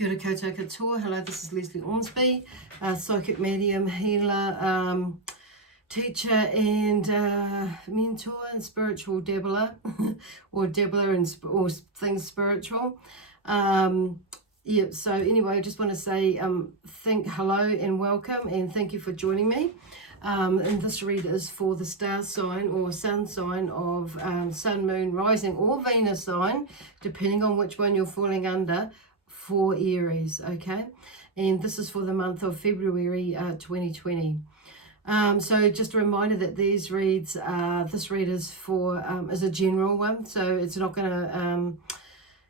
Kia ora koutou katoa. Hello, this is Lesley Ormsby, psychic medium, healer, teacher and mentor and spiritual dabbler or dabbler in or things spiritual. Yeah, so anyway, I just want to say hello and welcome and thank you for joining me. And this read is for the star sign or sun sign of sun, moon, rising or Venus sign, depending on which one you're falling under, for Aries, okay? And this is for the month of February 2020. So just a reminder that these reads, this read is for is a general one, so it's not going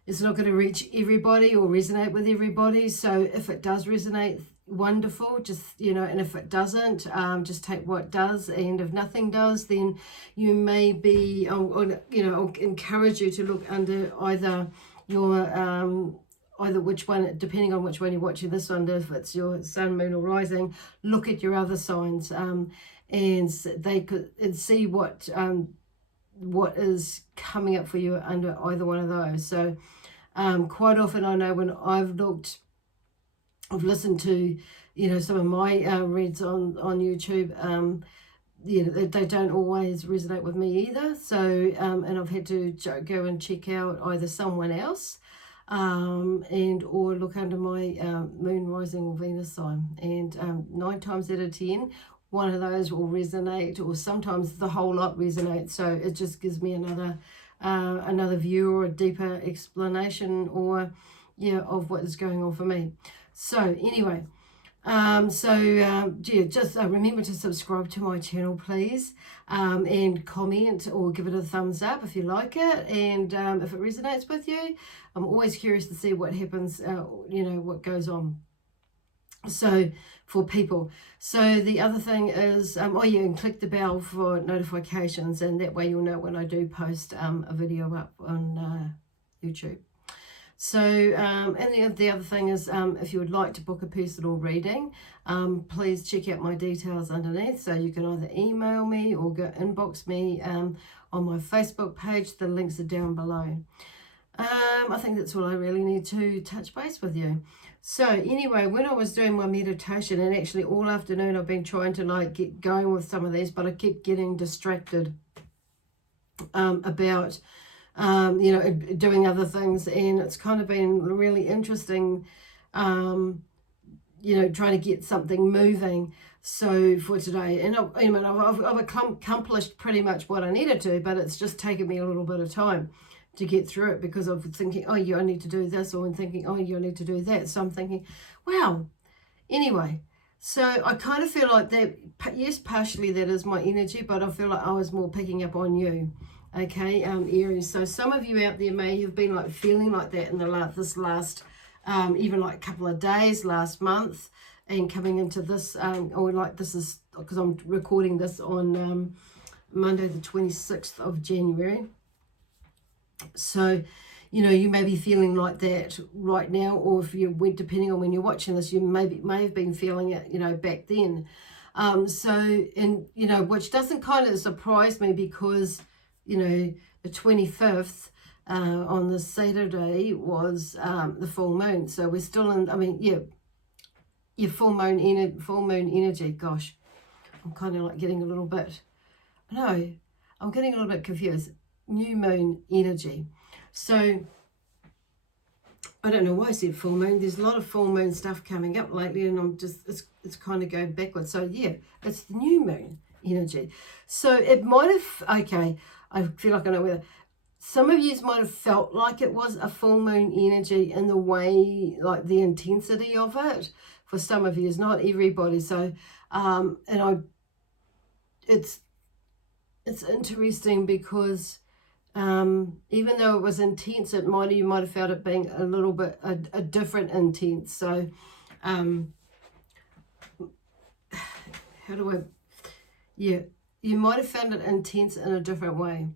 to reach everybody or resonate with everybody. So if it does resonate, wonderful, just, and if it doesn't, just take what does, and if nothing does, then you may be, I'll encourage you to look under either your either which one, depending on which one you're watching this one, if it's your sun, moon or rising, look at your other signs, and they could see what is coming up for you under either one of those. So quite often, I know when I've listened to some of my reads on YouTube, they don't always resonate with me either. So and I've had to go and check out either someone else and or look under my moon, rising or Venus sign, and 9 times out of 10 one of those will resonate, or sometimes the whole lot resonates. So it just gives me another view or a deeper explanation or of what is going on for me. So anyway, just remember to subscribe to my channel, please, and comment or give it a thumbs up if you like it, and if it resonates with you. I'm always curious to see what happens, what goes on. So for people, so the other thing is, and click the bell for notifications, and that way you'll know when I do post a video up on YouTube. So, and the other thing is, if you would like to book a personal reading, please check out my details underneath. So you can either email me or go inbox me on my Facebook page. The links are down below. I think that's all I really need to touch base with you. So anyway, when I was doing my meditation, and actually all afternoon I've been trying to get going with some of these, but I keep getting distracted about doing other things, and it's kind of been really interesting, trying to get something moving. So for today, and I've accomplished pretty much what I needed to, but it's just taken me a little bit of time to get through it, because I'm thinking, I need to do this, or I'm thinking, I need to do that. So I'm thinking, wow. Anyway, so I kind of feel like that, yes, partially that is my energy, but I feel like I was more picking up on you. Okay, Aries. So some of you out there may have been feeling like that in this last even couple of days, last month, and coming into this, this is because I'm recording this on Monday the 26th of January. So you may be feeling like that right now, or if you went, depending on when you're watching this, you may have been feeling it back then. Which doesn't kind of surprise me, because the 25th on the Saturday was the full moon. So we're still in, full moon energy. Gosh, I'm kind of getting a little bit, I'm getting a little bit confused. New moon energy. So I don't know why I said full moon. There's a lot of full moon stuff coming up lately, and I'm just, it's kind of going backwards. So yeah, it's the new moon energy. So it might have, okay, I feel like I know whether some of you might have felt like it was a full moon energy in the way, the intensity of it. For some of you, it's not everybody. So, it's interesting because even though it was intense, you might have felt it being a little bit a different intense. So, you might have found it intense in a different way,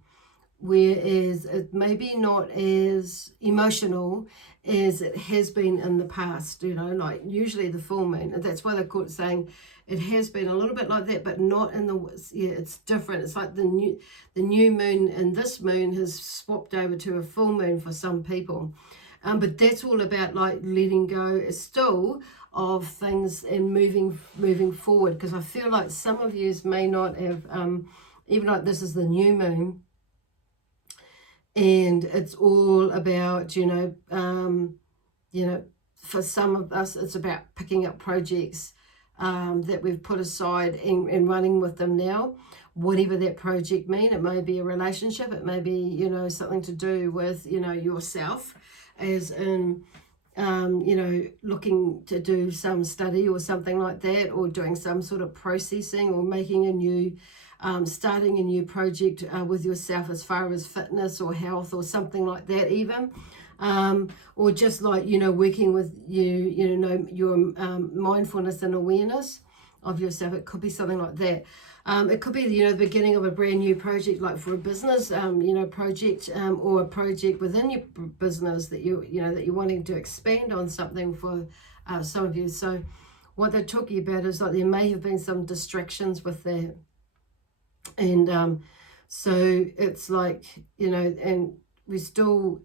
whereas it may be not as emotional as it has been in the past, usually the full moon. That's why they're saying it has been a little bit like that, but not in it's different. It's like the new moon, and this moon has swapped over to a full moon for some people. But that's all about like letting go still of things and moving forward, because I feel like some of you may not have, even like this is the new moon, and it's all about, for some of us, it's about picking up projects that we've put aside and running with them now, whatever that project mean. It may be a relationship, it may be, something to do with, yourself, as in, looking to do some study or something like that, or doing some sort of processing, or making a new, starting a new project with yourself as far as fitness or health or something like that even. Or just like, working with your mindfulness and awareness of yourself. It could be something like that. It could be, the beginning of a brand new project, like for a business, project, or a project within your business that that you're wanting to expand on something for some of you. So what they're talking about is like there may have been some distractions with that. And so it's like, and we still,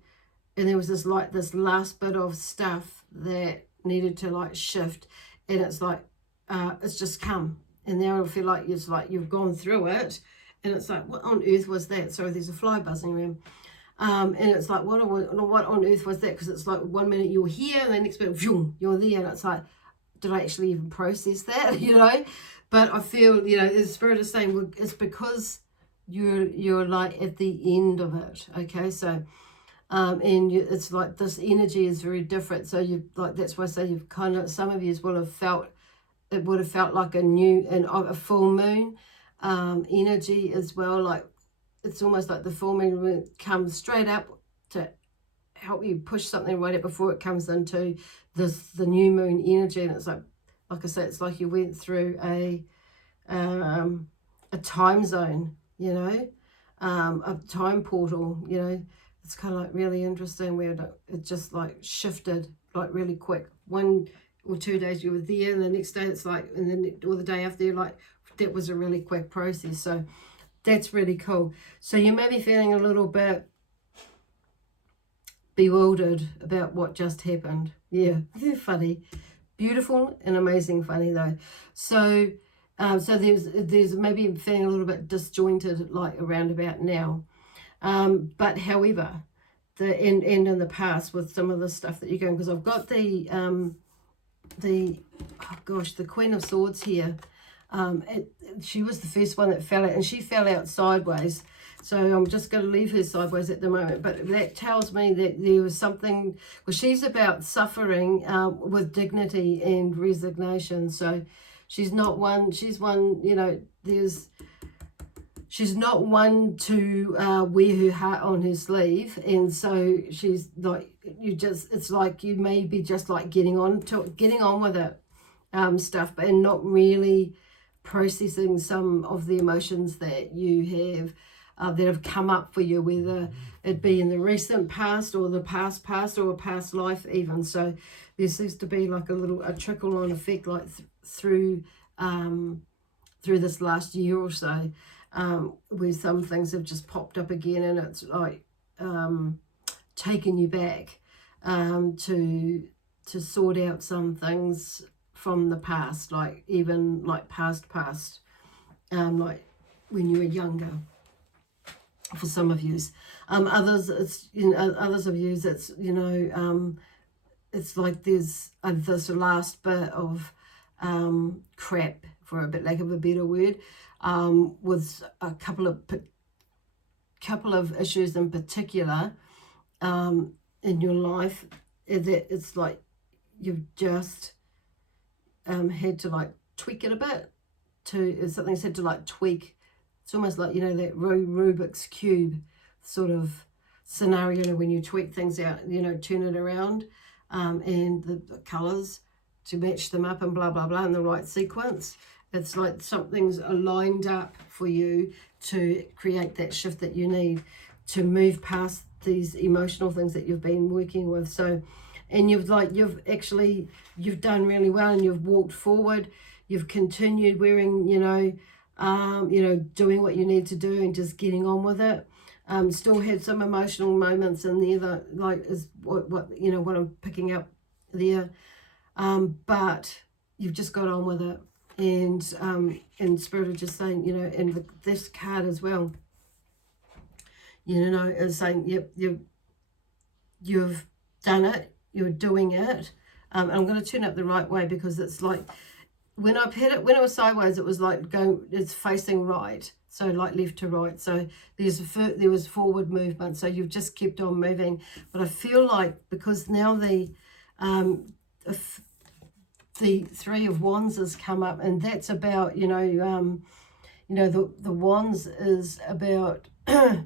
and there was this last bit of stuff that needed to like shift, and it's like it's just come, and now I feel like it's like you've gone through it, and it's like, what on earth was that? Sorry, there's a fly buzzing around. And it's like, what on earth was that? Because it's like 1 minute you're here, and the next minute you're there, and it's like, did I actually even process that? But I feel, the Spirit is saying, well, it's because you're like at the end of it. Okay, so it's like this energy is very different. So that's why I say you've kind of, some of you would have felt like a full moon energy as well. Like it's almost like the full moon comes straight up to help you push something right up before it comes into the new moon energy. And it's like I say, it's like you went through a time zone, a time portal, It's kind of like really interesting where it just like shifted like really quick. 1 or 2 days you were there, and the next day it's like, and then or the day after, you're like, that was a really quick process. So that's really cool. So you may be feeling a little bit bewildered about what just happened. Yeah, very funny. Beautiful and amazing funny though. So so there's maybe feeling a little bit disjointed like around about now. But however, and in the past with some of the stuff that you're going, because I've got the Queen of Swords here. She was the first one that fell out, and she fell out sideways. So I'm just going to leave her sideways at the moment. But that tells me that there was something, well, she's about suffering with dignity and resignation. So she's not one, she's not one to wear her heart on her sleeve. And so she's like, it's like you may be just like getting on with it, and not really processing some of the emotions that you have that have come up for you, whether it be in the recent past or the past or a past life even. So there seems to be like a trickle on effect, like through this last year or so, where some things have just popped up again, and it's like taking you back to sort out some things from the past, like even like past, like when you were younger. For some of yous, others it's others of yous, it's it's like there's this last bit of crap, for a bit lack of a better word, with a couple of issues in particular in your life, that it's like you've just had to like tweak it a bit. Something's had to like tweak. It's almost like, that Rubik's Cube sort of scenario, when you tweak things out, turn it around, and the colours to match them up and blah, blah, blah, in the right sequence. It's like something's lined up for you to create that shift that you need to move past these emotional things that you've been working with. So, and you've done really well, and you've walked forward. You've continued wearing, doing what you need to do and just getting on with it. Still had some emotional moments in there that, like, is what you know, what I'm picking up there. But you've just got on with it. And Spirit are just saying, you know, and this card as well, you know, is saying, yep, you've done it, you're doing it. And I'm going to turn it the right way, because it's like, when I had it, when it was sideways, it was like it's facing right. So like left to right. So there was forward movement. So you've just kept on moving. But I feel like, because now the Three of Wands has come up, and that's about, you know, the Wands is about, you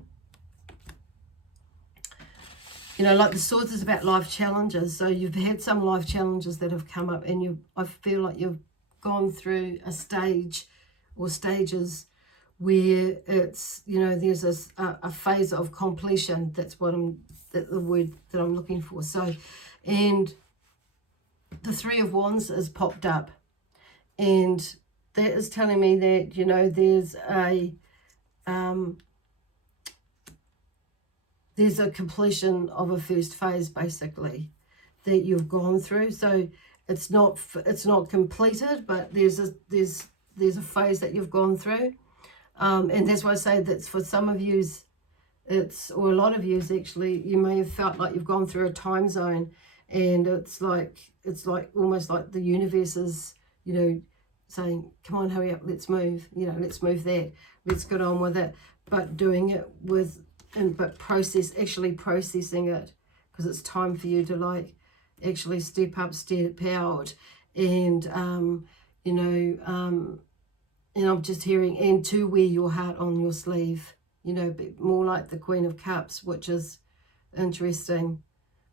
know, like the Swords is about life challenges. So you've had some life challenges that have come up, and I feel like you've gone through a stage or stages where it's, you know, there's a phase of completion. That's what the word that I'm looking for. So, and the Three of Wands has popped up, and that is telling me that, you know, there's a completion of a first phase, basically, that you've gone through. So it's not completed, but there's a phase that you've gone through, and that's why I say that for some of you, or a lot of you actually, you may have felt like you've gone through a time zone, and it's like almost like the universe is, you know, saying, come on, hurry up, let's move, you know, let's move that, let's get on with it, but doing it but actually processing it, because it's time for you to, like, actually step up, step out, and you know, and I'm just hearing, and to wear your heart on your sleeve, you know, more like the Queen of Cups, which is interesting,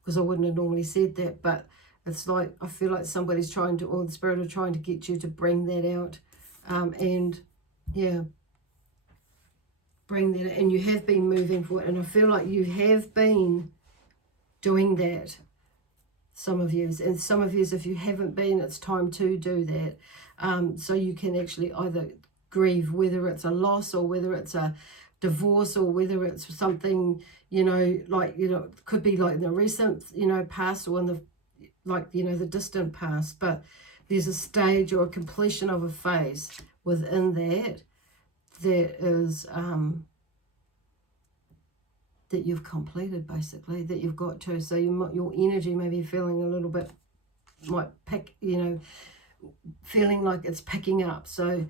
because I wouldn't have normally said that, but it's like, I feel like somebody's trying to, or the Spirit are trying to get you to bring that out, and yeah, bring that out. And you have been moving for it, and I feel like you have been doing that, some of you, and some of you, if you haven't been, it's time to do that, so you can actually either grieve, whether it's a loss, or whether it's a divorce, or whether it's something, you know, like, you know, it could be like in the recent, you know, past, or in the, like, you know, the distant past, but there's a stage or a completion of a phase within that is that you've completed, basically, that you've got to. So your energy may be feeling a little bit, might pick, you know, feeling like it's picking up, so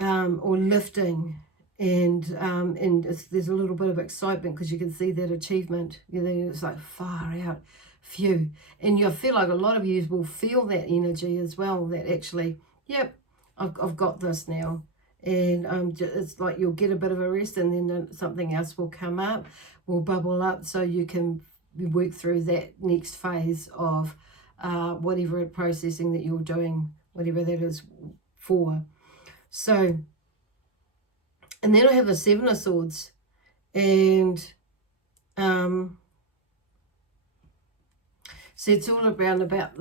or lifting, and there's a little bit of excitement, because you can see that achievement, you know, it's like far out, phew. And you feel like a lot of you will feel that energy as well, that actually, yep, I've got this now. And it's like you'll get a bit of a rest, and then something else will come up, will bubble up, so you can work through that next phase of whatever processing that you're doing, whatever that is for. So, and then I have the Seven of Swords, and so it's all about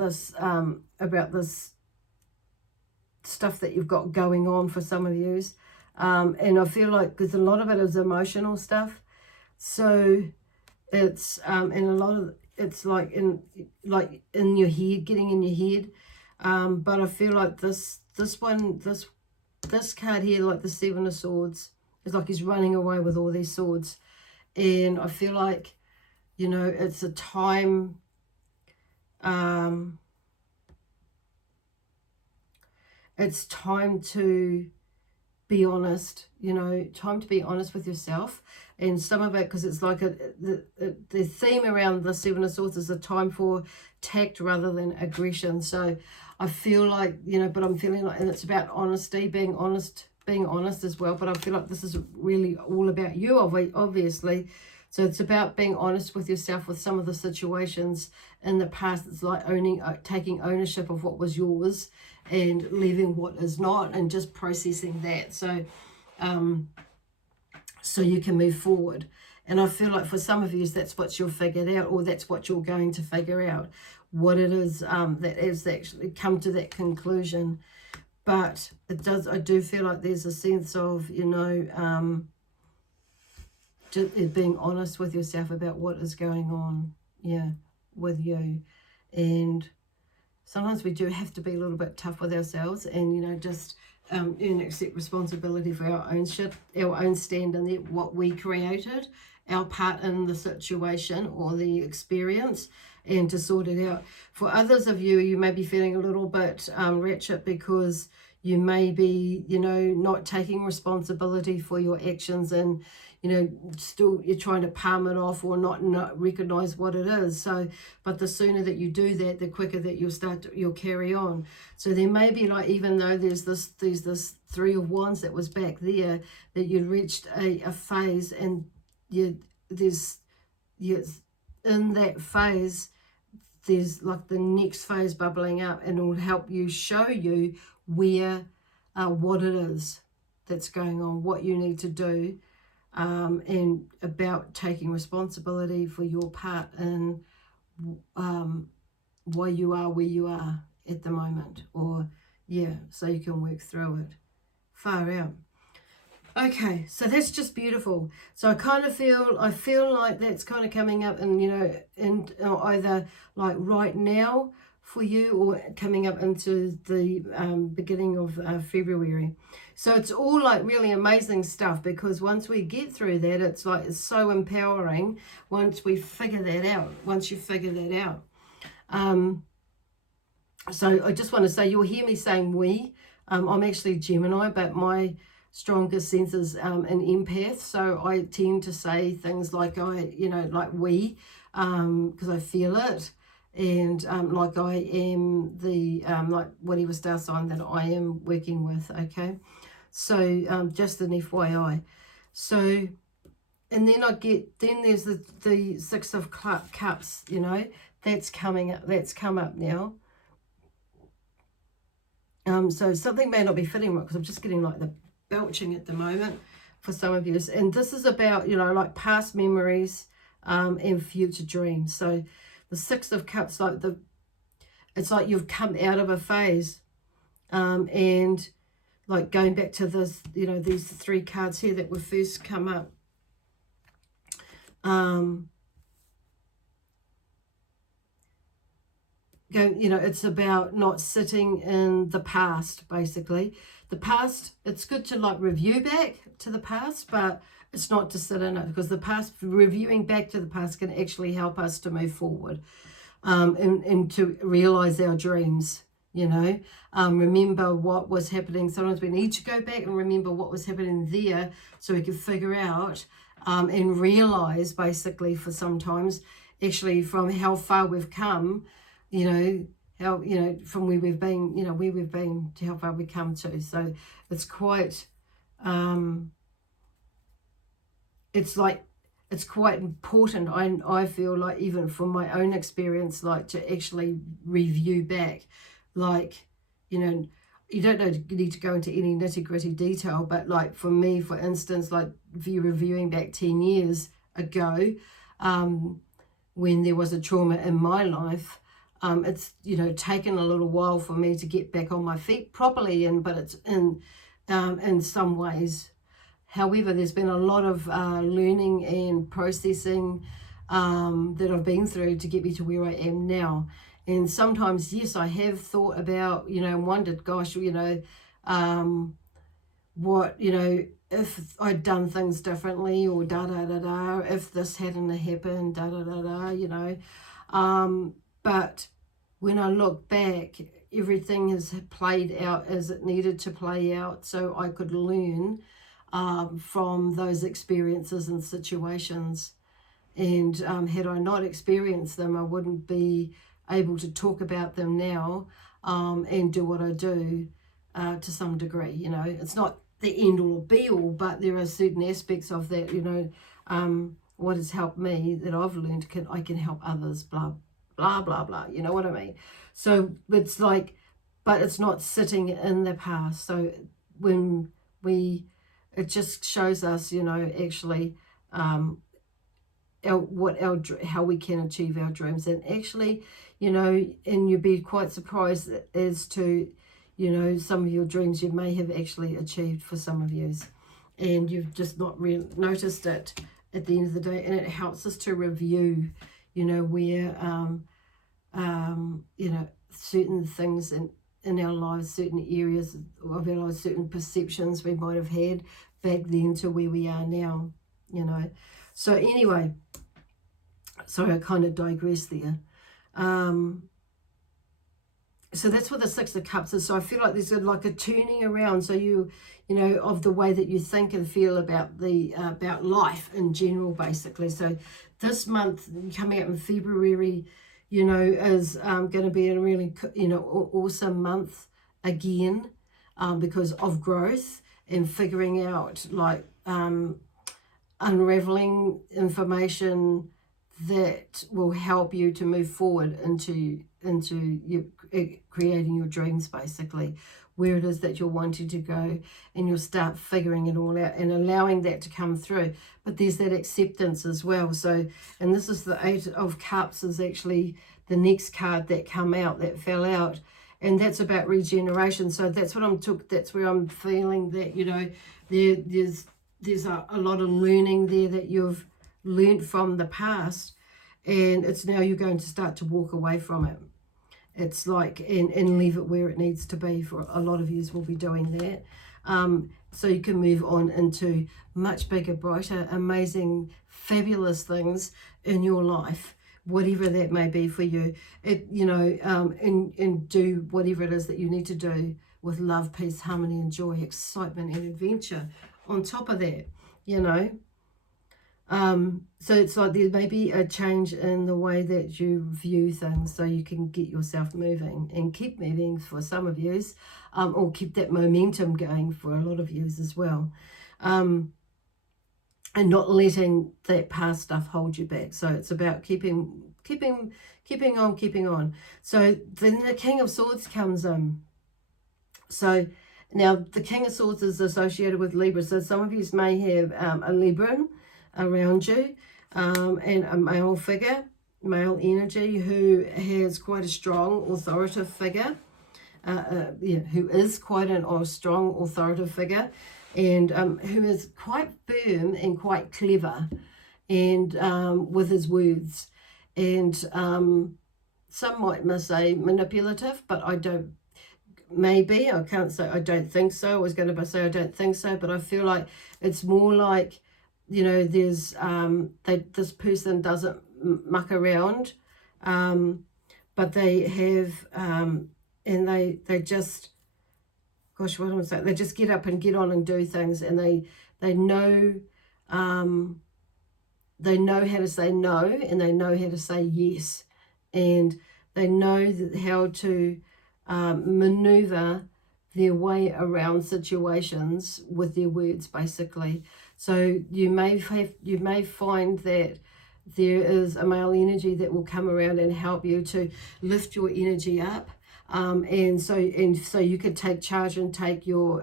this stuff that you've got going on for some of you, and I feel like, because a lot of it is emotional stuff, so it's and a lot of it's like in your head, getting in your head, but I feel like this card here, like the Seven of Swords, is like he's running away with all these swords, and I feel like, you know, it's a time, it's time to be honest, you know, time to be honest with yourself. And some of it, because it's like the theme around the Seven of Swords is a time for tact rather than aggression. So I feel like, you know, but I'm feeling like, and it's about honesty, being honest as well. But I feel like this is really all about you, obviously. So it's about being honest with yourself with some of the situations in the past. It's like taking ownership of what was yours, and leaving what is not, and just processing that, so so you can move forward. And I feel like for some of you, that's what you've figured out, or that's what you're going to figure out, what it is that has actually come to that conclusion. But I do feel like there's a sense of, you know, just being honest with yourself about what is going on, yeah, with you. And sometimes we do have to be a little bit tough with ourselves and, you know, just and accept responsibility for our own shit, our own stand in there, what we created, our part in the situation or the experience, and to sort it out. For others of you, you may be feeling a little bit wretched because you may be, you know, not taking responsibility for your actions, and, you know, still you're trying to palm it off or not recognize what it is. So, but the sooner that you do that, the quicker that you'll carry on. So there may be, like, even though there's this Three of Wands that was back there, that you reached a phase, and in that phase, there's like the next phase bubbling up, and it will help you, show you where, what it is that's going on, what you need to do, and about taking responsibility for your part in why you are where you are at the moment, or yeah, so you can work through it. Far out. Okay, so that's just beautiful. So I feel like that's kind of coming up, and, you know, and either like right now for you, or coming up into the beginning of February. So it's all like really amazing stuff, because once we get through that, it's like, it's so empowering once we figure that out, once you figure that out. So I just want to say, you'll hear me saying we. I'm actually Gemini, but my strongest sense is an empath. So I tend to say things like like we, because I feel it. And like I am the, like whatever star sign that I am working with, okay? So just an FYI. So, and then then there's the Six of Cups, you know, that's coming up, that's come up now. So something may not be fitting right, because I'm just getting like the belching at the moment for some of you. And this is about, you know, like past memories and future dreams. So the Six of Cups, like it's like you've come out of a phase, and like going back to this, you know, these three cards here that were first come up. You know, it's about not sitting in the past, basically. The past, it's good to like review back to the past, but it's not to sit in it, because the past, reviewing back to the past can actually help us to move forward, and to realize our dreams, you know. Remember what was happening. Sometimes we need to go back and remember what was happening there, so we can figure out and realize, basically, for sometimes actually from how far we've come, you know, how, you know, from where we've been, you know, where we've been to how far we come to. So it's quite, it's like, it's quite important, I feel like, even from my own experience, like to actually review back, like, you know, you don't need to go into any nitty-gritty detail, but like for me, for instance, like reviewing back 10 years ago, when there was a trauma in my life, it's, you know, taken a little while for me to get back on my feet properly, but it's in some ways. However, there's been a lot of learning and processing that I've been through to get me to where I am now. And sometimes, yes, I have thought about, you know, and wondered, gosh, you know, what, you know, if I'd done things differently, or da-da-da-da, if this hadn't happened, da-da-da-da, you know. But when I look back, everything has played out as it needed to play out, so I could learn from those experiences and situations. And had I not experienced them, I wouldn't be able to talk about them now and do what I do to some degree. You know, it's not the end all or be all, but there are certain aspects of that, you know, what has helped me that I've learned, I can help others, blah, blah, blah, blah, you know what I mean? So it's like, but it's not sitting in the past. So when it just shows us, you know, actually how we can achieve our dreams. And actually, you know, and you'd be quite surprised as to, you know, some of your dreams you may have actually achieved for some of you, and you've just not really noticed it at the end of the day, and it helps us to review, you know, where, you know, certain things in our lives, certain areas of our lives, certain perceptions we might have had back then to where we are now, you know. So anyway, sorry, I kind of digressed there. So that's what the Six of Cups is. So I feel like there's like a turning around. So you know, of the way that you think and feel about the about life in general, basically. So this month coming up in February, you know, is going to be a really, you know, awesome month again, because of growth and figuring out, like, unraveling information that will help you to move forward into you creating your dreams, basically, where it is that you're wanting to go, and you'll start figuring it all out and allowing that to come through. But there's that acceptance as well. So, and this is the Eight of Cups, is actually the next card that fell out, and that's about regeneration. So that's what that's where I'm feeling that, you know, there's a lot of learning there that you've learned from the past, and it's now you're going to start to walk away from it. It's like, and leave it where it needs to be. For a lot of you will be doing that, so you can move on into much bigger, brighter, amazing, fabulous things in your life, whatever that may be for you. You know, and do whatever it is that you need to do with love, peace, harmony, and joy, excitement, and adventure on top of that, you know. So it's like there may be a change in the way that you view things, so you can get yourself moving and keep moving for some of you, or keep that momentum going for a lot of you as well, and not letting that past stuff hold you back. So it's about keeping on. So then the King of Swords comes in. So now the King of Swords is associated with Libra, so some of you may have a Libran around you, and a male figure, male energy, who has quite a strong authoritative figure, who is quite a strong authoritative figure, and who is quite firm and quite clever, and with his words, and some might say manipulative, but I don't. Maybe I can't say I don't think so. I was going to say I don't think so, but I feel like it's more like, you know, there's this person doesn't muck around, but they have and they just, gosh, what am I saying? They just get up and get on and do things, and they know how to say no, and they know how to say yes, and they know how to maneuver their way around situations with their words, basically. So you may find that there is a male energy that will come around and help you to lift your energy up, and so you could take charge and take your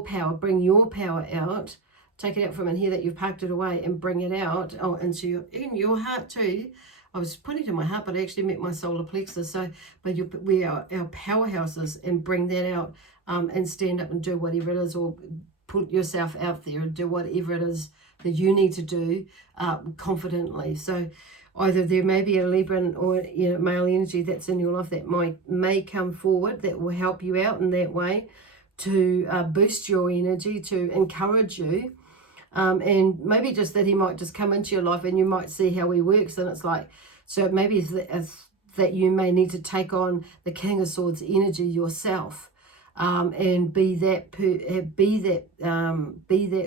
power, bring your power out, take it out from in here that you've packed it away, and bring it out into your heart too. I was putting it in my heart, but I actually meant my solar plexus. So, but we are our powerhouses, and bring that out, and stand up and do whatever it is, or put yourself out there and do whatever it is that you need to do, confidently. So, either there may be a Libran or, you know, male energy that's in your life that may come forward that will help you out in that way, to boost your energy, to encourage you. And maybe just that he might just come into your life and you might see how he works, and it's like, so maybe it's that you may need to take on the King of Swords energy yourself, and be that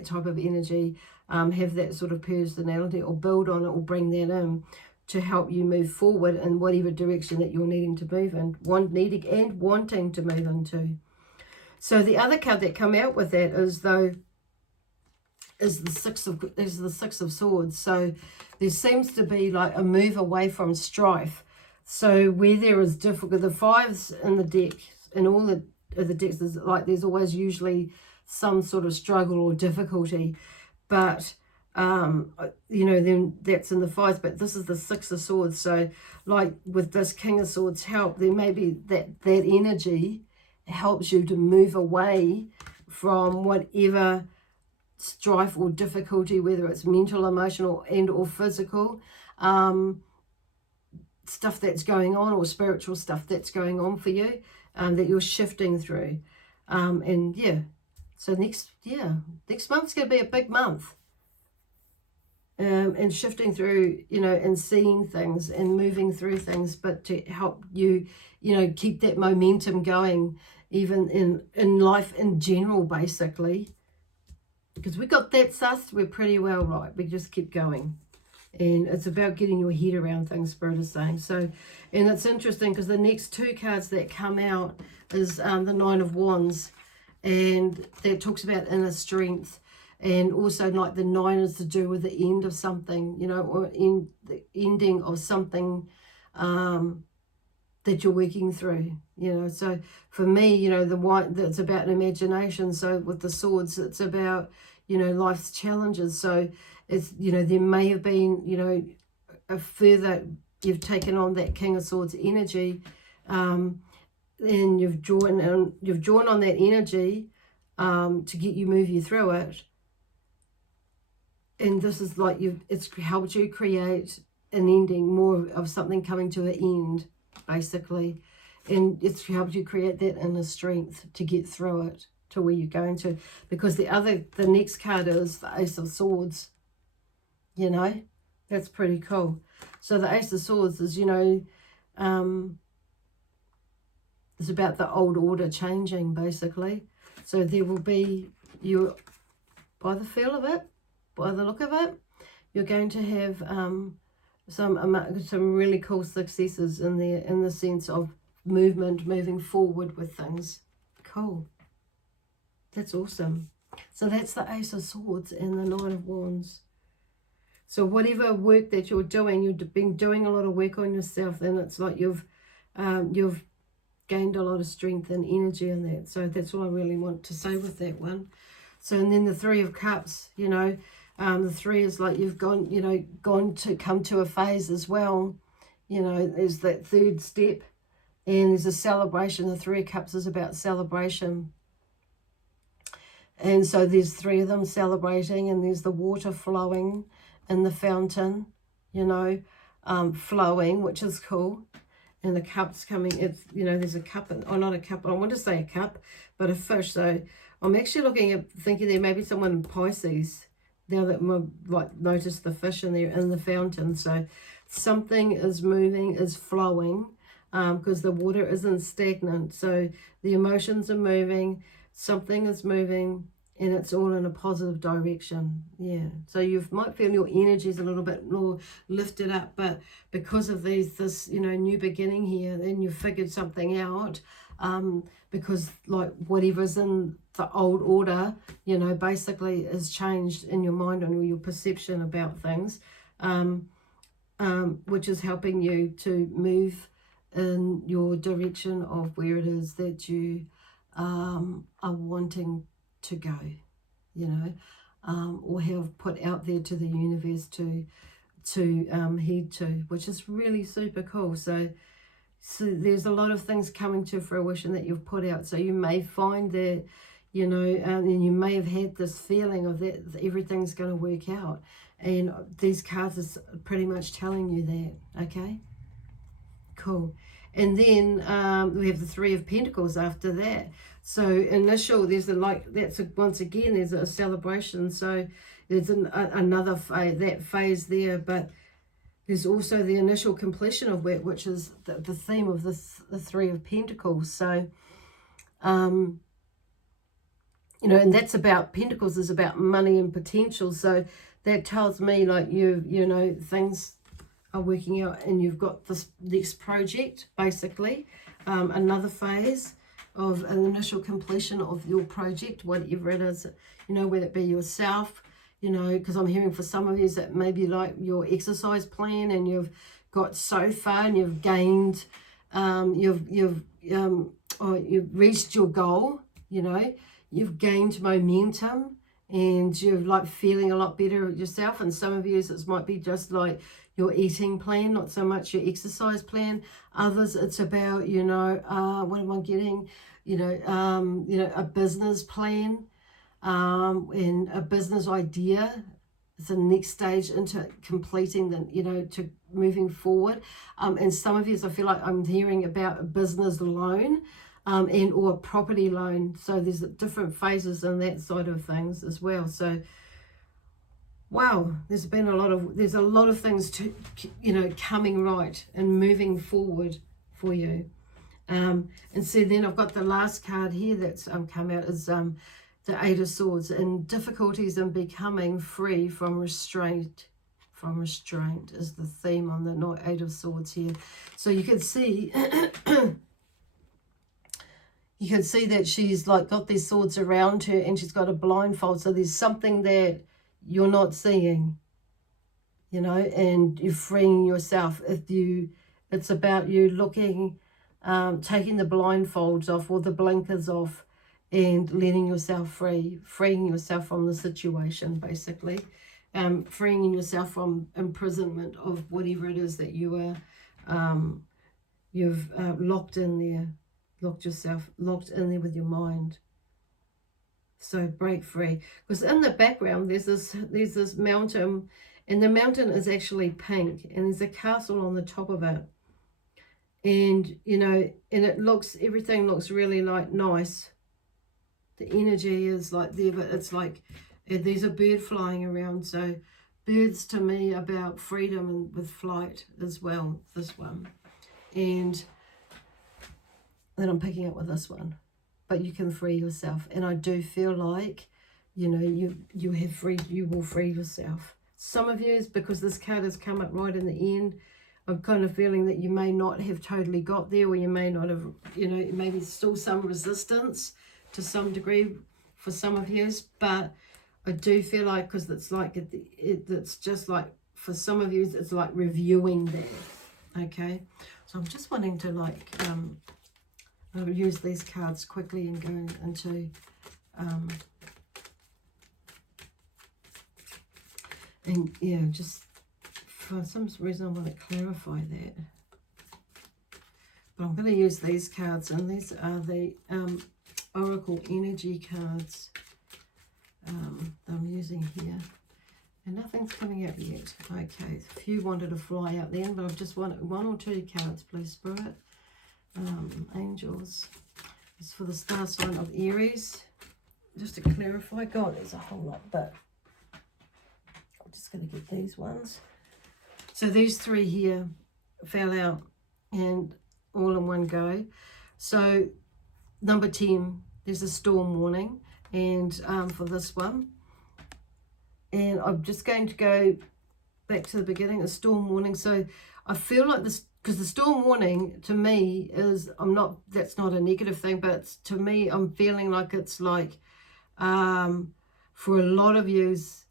type of energy, have that sort of personality, or build on it, or bring that in to help you move forward in whatever direction that you're needing to move in, wanting to move into. So the other card that come out with that is the Six of Swords. So there seems to be like a move away from strife. So where there is difficult, the fives in the deck, and all the decks, is like there's always usually some sort of struggle or difficulty, but you know, then that's in the fives. But this is the Six of Swords. So like with this King of Swords help, there may be that energy helps you to move away from whatever strife or difficulty, whether it's mental, emotional, and or physical, stuff that's going on, or spiritual stuff that's going on for you, that you're shifting through. And yeah, so next month's going to be a big month. And shifting through, and seeing things and moving through things, but to help you, keep that momentum going, even in life in general, basically. Because we got that sussed, we're pretty well right. We just keep going. And it's about getting your head around things, Spirit is saying. So, and it's interesting because the next two cards that come out is the Nine of Wands. And that talks about inner strength. And also, like, the 9 is to do with the end of something, or the ending of something that you're working through, So for me, the white, that's about imagination. So with the swords, it's about, life's challenges. So it's, there may have been, a further, you've taken on that King of Swords energy, and you've drawn on that energy to get you, move you through it. And this is like, it's helped you create an ending, more of something coming to an end, basically. And it's helped you create that inner strength to get through it to where you're going to. Because the next card is the Ace of Swords. That's pretty cool. So the Ace of Swords is, it's about the old order changing, basically. So there will be, by the feel of it, by the look of it, you're going to have some really cool successes in the sense of moving forward with things. Cool. That's awesome. So that's the Ace of Swords and the Nine of Wands. So whatever work that you're doing, you've been doing a lot of work on yourself, then it's like you've gained a lot of strength and energy in that. So that's what I really want to say with that one. So, and then the Three of Cups, the 3 is like you've come to a phase as well. There's that third step, and there's a celebration. The 3 of Cups is about celebration. And so there's 3 of them celebrating, and there's the water flowing in the fountain, flowing, which is cool. And the cups coming, it's, there's a cup, not a cup, I want to say a cup, but a fish. So I'm actually thinking there may be someone in Pisces, now that I've noticed the fish in the fountain. So something is moving, is flowing, because the water isn't stagnant. So the emotions are moving, something is moving, and it's all in a positive direction. Yeah. So you might feel your energy is a little bit more lifted up, but because of this new beginning here, then you figured something out, because like whatever's in the old order, basically is changed in your mind and your perception about things, which is helping you to move in your direction of where it is that you are wanting to go, or have put out there to the universe to head to, which is really super cool. So there's a lot of things coming to fruition that you've put out. So you may find that, and you may have had this feeling of that everything's going to work out. And these cards are pretty much telling you that, okay? Cool. And then we have the 3 of Pentacles after that. So once again, there's a celebration. So there's another phase there, but there's also the initial completion of work, which is the theme of the 3 of Pentacles. So, and that's about, Pentacles is about money and potential. So that tells me like things are working out, and you've got this next project, basically, another phase of an initial completion of your project, whatever it is, whether it be yourself, because I'm hearing for some of you that maybe like your exercise plan, and you've got so far and you've gained, you've reached your goal, you've gained momentum, and you're like feeling a lot better yourself. And some of you, it might be just like your eating plan, not so much your exercise plan. Others, it's about, what am I getting? A business plan. in a business idea. It's the next stage into completing the, to moving forward. And some of you, I feel like I'm hearing about a business loan and or a property loan. So there's different phases in that side of things as well. So wow, there's a lot of things to, coming right and moving forward for you. And so then I've got the last card here that's come out is the Eight of Swords, and difficulties in becoming free from restraint. From restraint is the theme on the Eight of Swords here. So you can see, that she's like got these swords around her, and she's got a blindfold. So there's something that you're not seeing, and you're freeing yourself. It's about you looking, taking the blindfolds off or the blinkers off, and letting yourself freeing yourself from the situation, basically. Freeing yourself from imprisonment of whatever it is that you are, you've locked in there with your mind. So break free. Because in the background there's this mountain, and the mountain is actually pink, and there's a castle on the top of it. And, and everything looks really like nice. The energy is like there, but it's like there's a bird flying around. So birds to me are about freedom and with flight as well, this one. And then I'm picking up with this one. But you can free yourself. And I do feel like, you will free yourself. Some of you, because this card has come up right in the end, I'm kind of feeling that you may not have totally got there, or you may not have, maybe still some resistance to some degree for some of you, but I do feel like, because it's like it's just like for some of you it's like reviewing that. Okay, so I'm just wanting to I'll use these cards quickly and go into and yeah, just for some reason I want to clarify that. But I'm going to use these cards, and these are the Oracle energy cards I'm using here, and nothing's coming out yet. Okay, a few wanted to fly out then, but I've just wanted one or two cards, please, Spirit. Angels. It's for the star sign of Aries. Just to clarify, God, there's a whole lot, but I'm just going to get these ones. So these three here fell out, and all in one go. So number 10, there's a storm warning, and for this one, and I'm just going to go back to the beginning, a storm warning. So I feel like this, because the storm warning to me is, that's not a negative thing, but it's, to me, I'm feeling like it's like, for a lot of yous,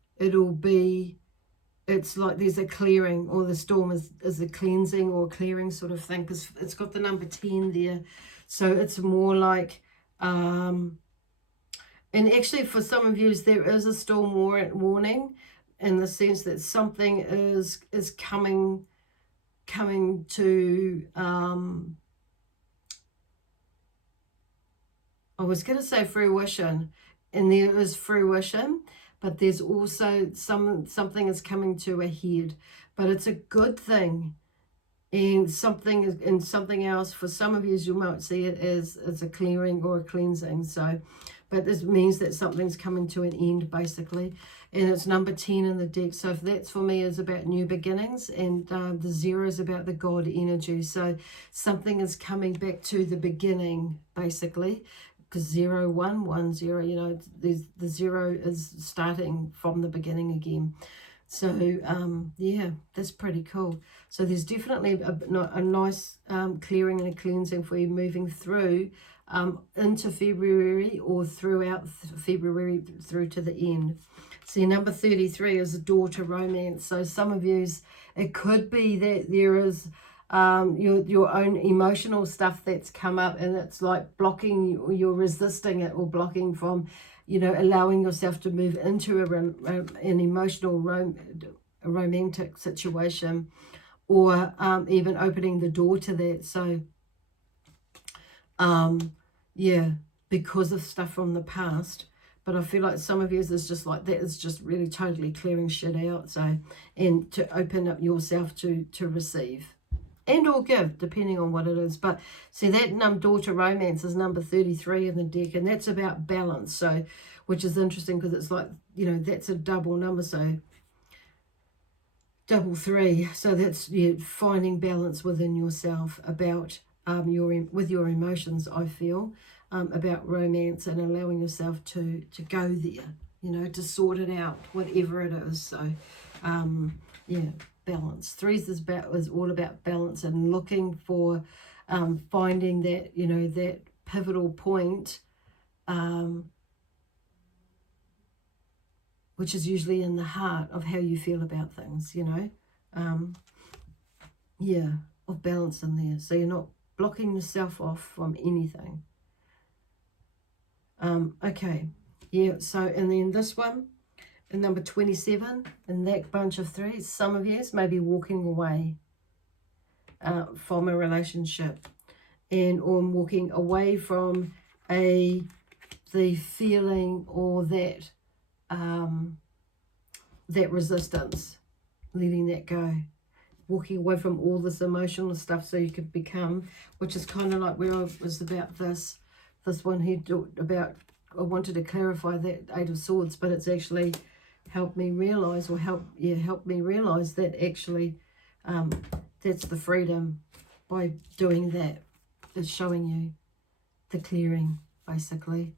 it's like there's a clearing, or the storm is a cleansing or clearing sort of thing, because it's got the number 10 there. So it's more like, and actually for some of you, there is a storm warning, in the sense that something is coming to, I was going to say fruition, and there is fruition, but there's also something is coming to a head, but it's a good thing. And something else, for some of you, you might see it as a clearing or a cleansing. So, but this means that something's coming to an end, basically. And it's number 10 in the deck. So if that's, for me, is about new beginnings, and the 0 is about the God energy. So something is coming back to the beginning, basically. Because 0, 1, 1, 0, the 0 is starting from the beginning again. So, yeah, that's pretty cool. So there's definitely a nice clearing and a cleansing for you moving through into February, or throughout February through to the end. See, number 33 is a door to romance. So some of yous, it could be that there is your own emotional stuff that's come up, and it's like blocking, you're resisting it, or blocking from, allowing yourself to move into an emotional romantic situation, or even opening the door to that. So yeah, because of stuff from the past. But I feel like some of you is just like that is just really totally clearing shit out. So, and to open up yourself to receive and or give, depending on what it is. But see, that daughter romance is number 33 in the deck, and that's about balance. So, which is interesting because it's like, you know, that's a double number. So double 3. So that's, yeah, finding balance within yourself about with your emotions, I feel. About romance and allowing yourself to go there, you know, to sort it out, whatever it is. So, yeah, balance. 3s is all about balance and looking for, finding that, you know, that pivotal point, which is usually in the heart of how you feel about things, you know. Yeah, of balance in there. So you're not blocking yourself off from anything. Okay, yeah, so, and then this one, and number 27, and that bunch of 3s, some of you may be walking away from a relationship, and or walking away from the feeling or that that resistance, letting that go, walking away from all this emotional stuff so you could become, which is kind of like where I was about this one here about, I wanted to clarify that 8 of Swords, but it's actually helped me realize, or helped me realize that actually that's the freedom by doing that. It's showing you the clearing, basically.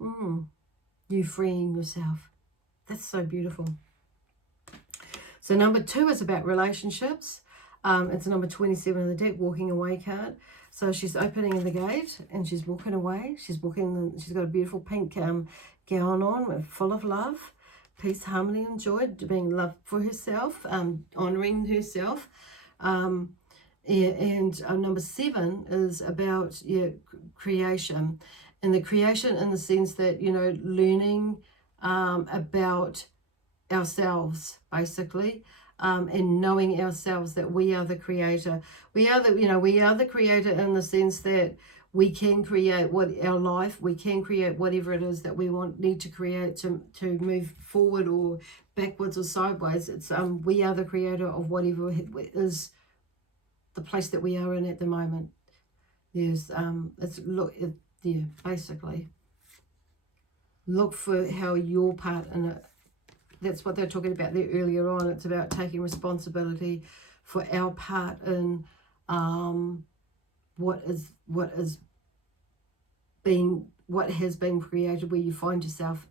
You freeing yourself. That's so beautiful. So number 2 is about relationships. It's number 27 in the deck, walking away card. So she's opening the gate and she's walking away. She's got a beautiful pink gown on, full of love, peace, harmony, and joy, being loved for herself, honoring herself. Number 7 is about creation, and the creation in the sense that, you know, learning about ourselves, basically, and knowing ourselves, that we are the creator. We are the creator in the sense that we can create our life, we can create whatever it is that we need to create to move forward or backwards or sideways. It's we are the creator of whatever is the place that we are in at the moment. Yes, basically look for how your part in it. That's what they're talking about there earlier on. It's about taking responsibility for our part in what has been created, where you find yourself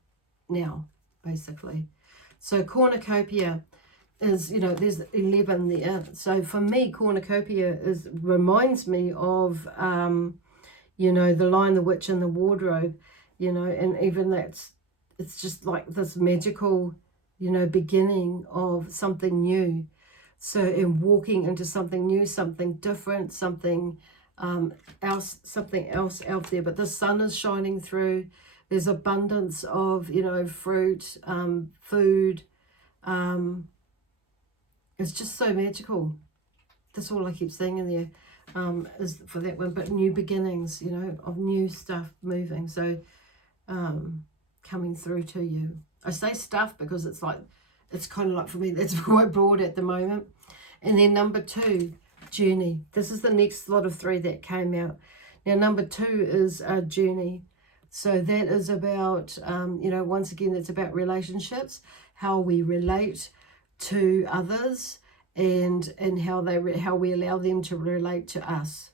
now, basically. So cornucopia is, you know, there's 11 there. So for me, cornucopia reminds me of, you know, the Lion, the Witch, and the Wardrobe, you know, and even it's just like this magical, you know, beginning of something new. So in walking into something new, something different, something else out there. But the sun is shining through. There's abundance of, you know, fruit, food. It's just so magical. That's all I keep saying in there, is for that one. But new beginnings, you know, of new stuff moving. So coming through to you. I say stuff because it's like, it's kind of like, for me, that's quite broad at the moment. And then number 2, journey. This is the next lot of 3 that came out. Now number 2 is a journey. So that is about, you know, once again, it's about relationships, how we relate to others, and how we allow them to relate to us,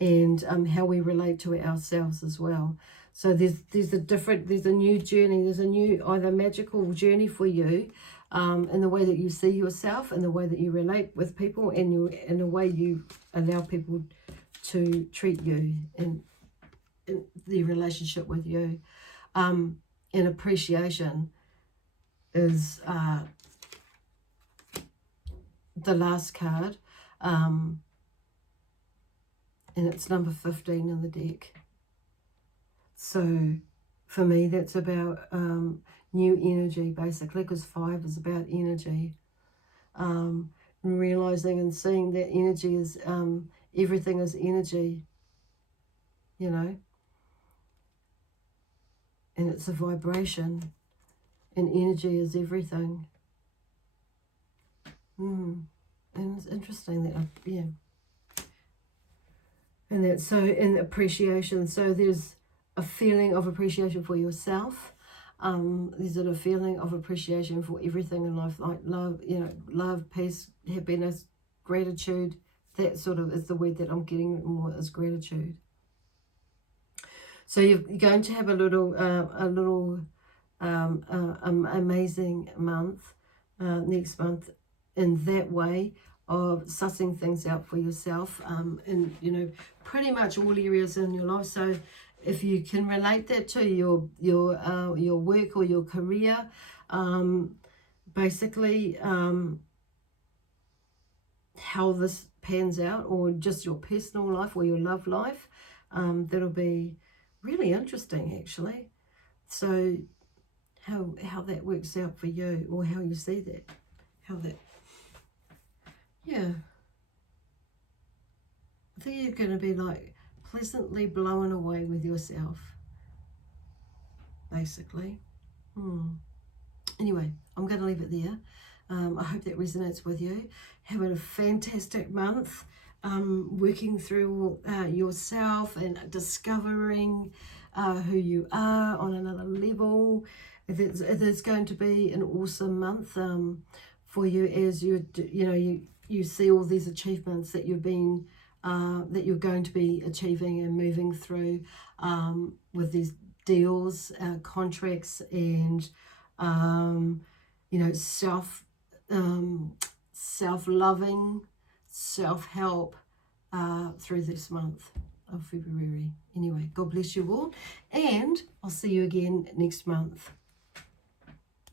and how we relate to ourselves as well. So there's a new journey. There's a new either magical journey for you, in the way that you see yourself, and the way that you relate with people, and the way you allow people to treat you in the relationship with you. And appreciation is the last card, and it's number 15 in the deck. So for me, that's about new energy, basically, because 5 is about energy. Realizing and seeing that energy is, everything is energy, you know. And it's a vibration. And energy is everything. And it's interesting that, yeah. And that's so, in appreciation. So there's a feeling of appreciation for yourself. There's a feeling of appreciation for everything in life, like love, love, peace, happiness, gratitude. That sort of is the word that I'm getting more, is gratitude. So you're going to have a little amazing month next month in that way of sussing things out for yourself, in pretty much all areas in your life. So if you can relate that to your work or your career, basically how this pans out, or just your personal life or your love life, that'll be really interesting, actually. So how that works out for you, or how you see that, yeah. I think you're going to be like pleasantly blown away with yourself, basically. Anyway, I'm going to leave it there. I hope that resonates with you. Have a fantastic month, working through yourself and discovering who you are on another level. It is going to be an awesome month for you, as you see all these achievements that that you're going to be achieving and moving through with these deals, contracts, and self-loving, self-help through this month of February. Anyway, God bless you all, and I'll see you again next month.